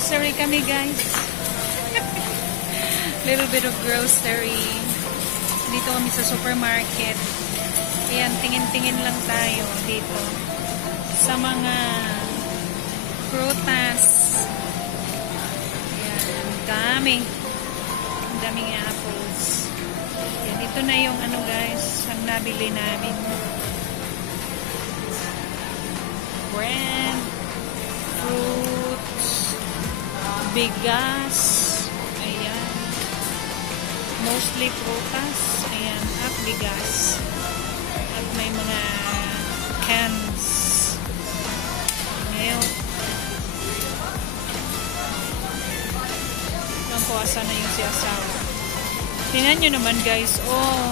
Mag-grocery kami, guys. Little bit of grocery. Dito kami sa supermarket. Ayan, tingin-tingin lang tayo dito. Sa mga prutas. Ayan, ang dami. Ang daming apples. Ayan, ito na yung ano guys, ang nabili namin. Bread, fruits, bigas, ayan. Mostly prutas, ayan, at bigas. At may mga cans, milk. Ang kuwasa na yung si asawa. Tingnan nyo naman guys, oh,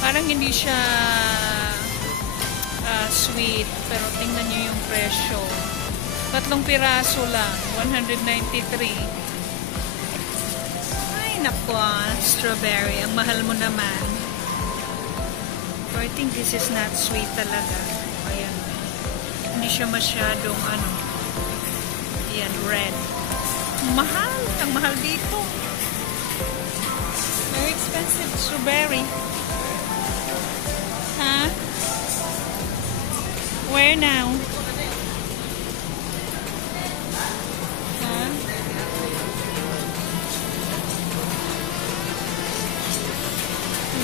parang hindi siya sweet, pero tingnan nyo yung presyo. 3 piraso lang, 193. Ay, naku, strawberry. Ang mahal mo naman. I think this is not sweet talaga. Ayan. Hindi siya masyadong, ano, ayan, red. Mahal. Ang mahal dito. Very expensive strawberry. Huh? Where now? Huh?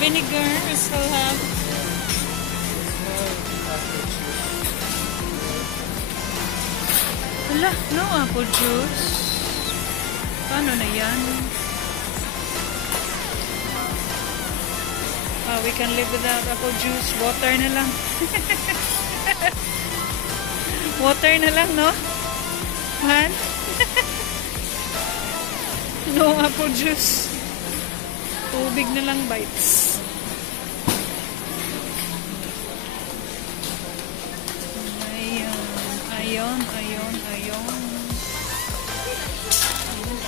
Vinegar we still have. Wala, no apple juice. Paano na yan? We can live without apple juice. Water na lang. Water na lang, no? Man? No apple juice. Tubig na lang, bites. Ayon.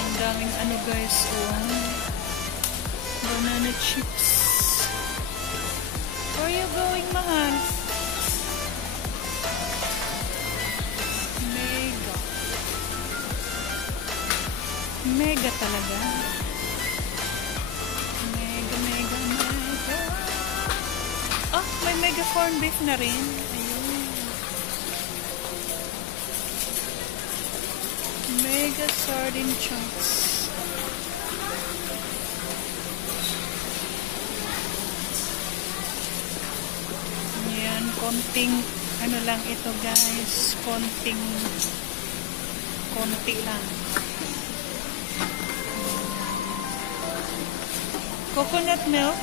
Ang daming ano guys, oh. Banana chips. Where are you going, mahal? Mega talaga. Mega. Oh, may mega corn beef na rin. Ayun. Mega sardine chunks. Ayan, konting ano lang ito guys. Konti lang. Coconut milk.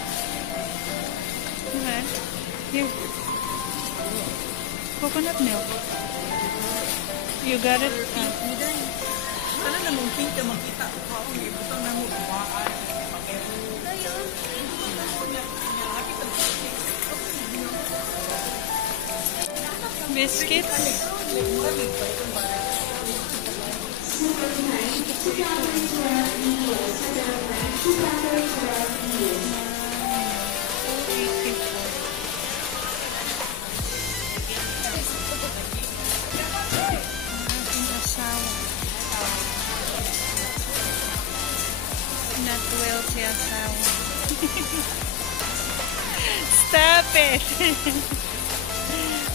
Okay. Here. Coconut milk. You got it? Ano na mong pink ka makita? Ibutang na mo kumaan. Biscuits. Not well si asawa. Stop it.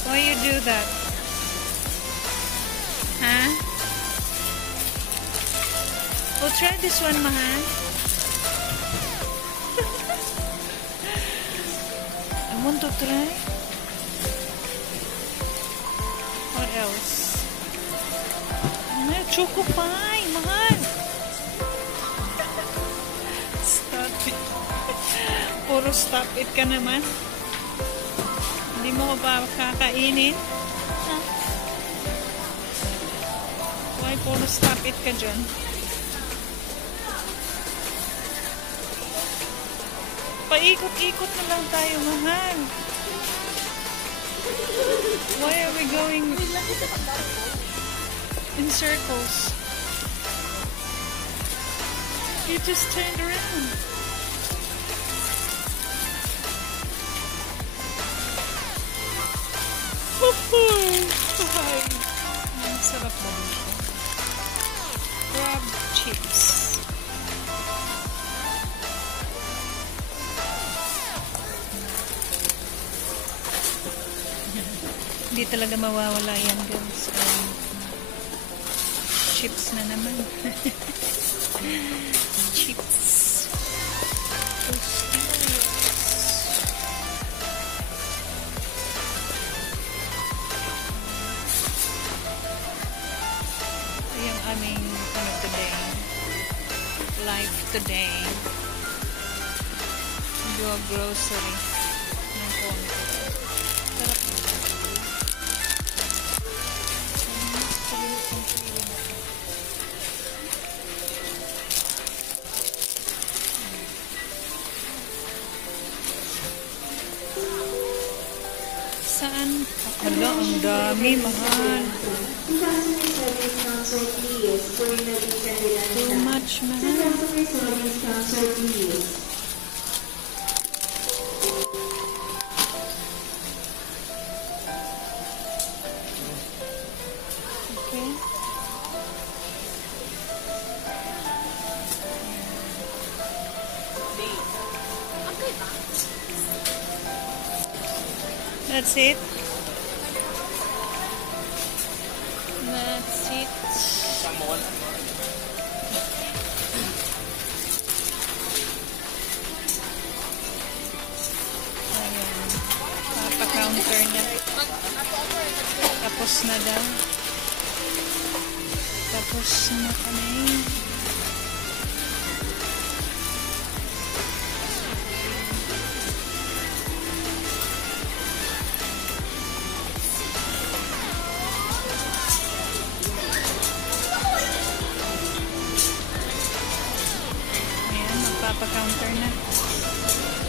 Why you do that? Huh? We'll try this one, mahal. I want to try. What else? Choco pie, mahal. Stop it. Puro stop it ka naman. Hindi mo ko pa kakainin. Huh? Why puro stop it ka dyan? Paikot-ikot na lang tayo, mahal. Why are we going in circles? You just turned around. Ang sarap ba dito? chips. Hindi talaga mawawala yan, guys. Chips na naman. Chips. Tostitos. Ito yung aming today. Life today. Do a grocery. Ng konti. Sarap. Saan? Hala, ang dami, mahal. Too much, mahal. Okay. That's it. That's it. Ayan. Papa-counter na. Tapos na daw. Tapos na kami. Magpapa-counter na.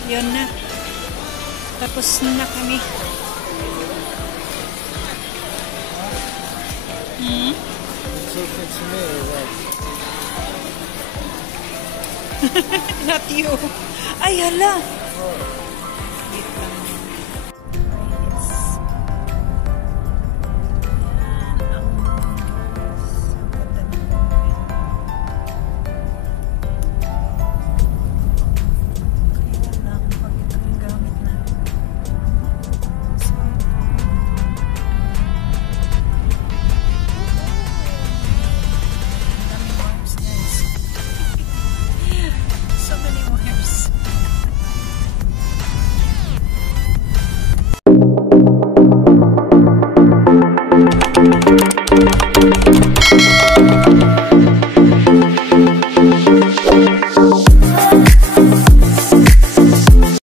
Yun na. Tapos na kami. Not you. Ay, hala.